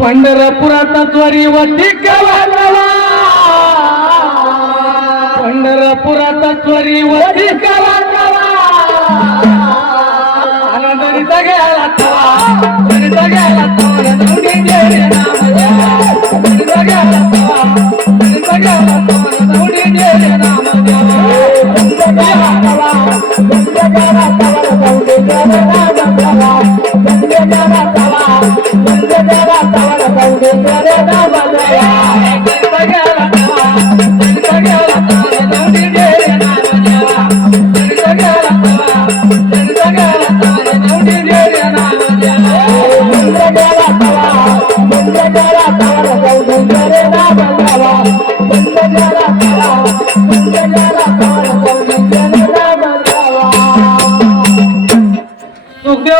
पंढरपुराचा ज्वारी वती कवा पंढरपुराचा ज्वारी वती कवा आनंदरीचा घ्यायला तवा दरीचा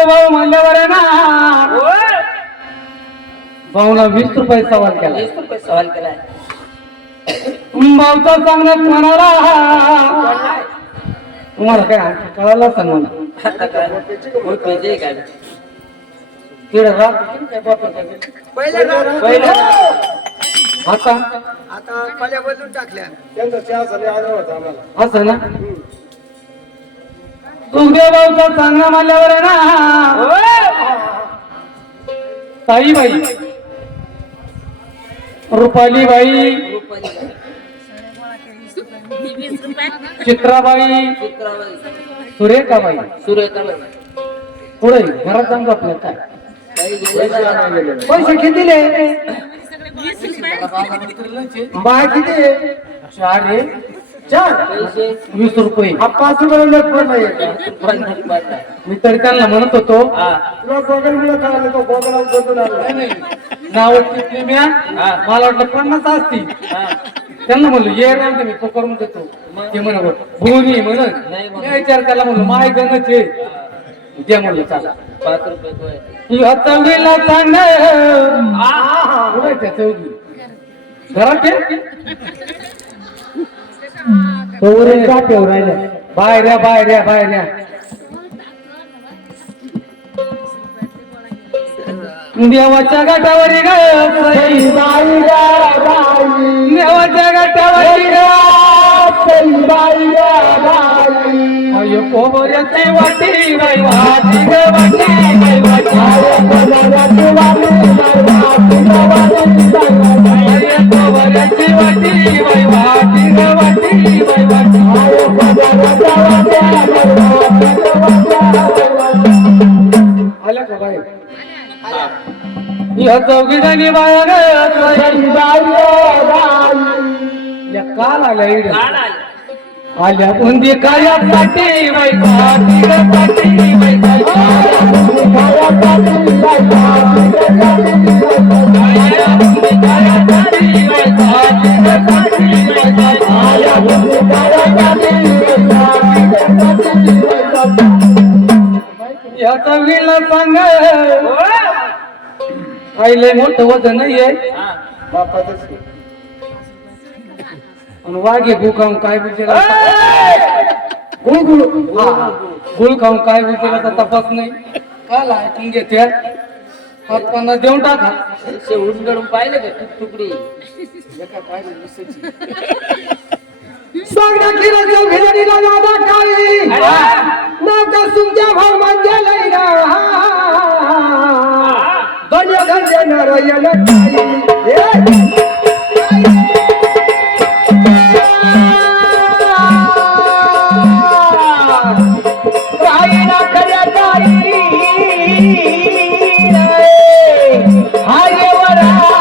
सुखदेव भाऊ म्हणल्यावर आहे ना भाऊला वीस रुपये सवाल केला. वीस रुपये सवाल केलाय भाऊचा सांगण्यात म्हणाला. तुम्हाला काय कळाला मला. आता आता बदलून टाकल्या त्यांचा चहा झाले आदर होता आम्हाला असं ना? भाऊचा चांगला मानल्यावर आहे ना. ताईबाई रुपाली बाई. चित्राबाई. सुरेखाबाई. सुरेखाबाई पुढे घरात जाऊन आपल्या काय? पैसे किती दिले बाय किती? चार चार वीस रुपये. हा पाच रुपये पण. मी तरी त्यांना म्हणत होतो हा. तुला गोगल मुळे कळालं तो गोगल बदलून आला. नाव टिपली मला वाटलं पन्नास असतील. त्यांना म्हणलं ये राम मी तो करून देतो. ते म्हण भुवनी म्हणत विचार त्याला म्हणलं माय गणच आहे. द्या म्हणलं चला. पाच रुपये चौघी? घरात आहे? का ठेव राहिलं बाहेर बाहेर बाहेर देवाच्या गटावर देवाच्या गाठावरी अयो वाटी वाटी वाटी वाटी या चौघी जणी बाया ग या काल आल्या इकडे आल्या बुंदी कायासाठी बाई पाटी ग कायासाठी या चौघीला सांग. काही मोठं वजन नाहीये. हा. बापातच आणि वाघे गु खाऊन काय बुजेला गुळ गुळ. हा गुळ खाऊन काय तर तपास नाही? काल ऐकून घेते पाच पन्नास देऊन टाका. पैसे उलगडून पाहिले का तुक तुकडी? सांगण्या दादा काळी. नौका तुमच्या भाऊ म्हणजे लई धन्य धन्य नारायण राहिला खऱ्या ताई हाय राम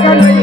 ¡Gracias!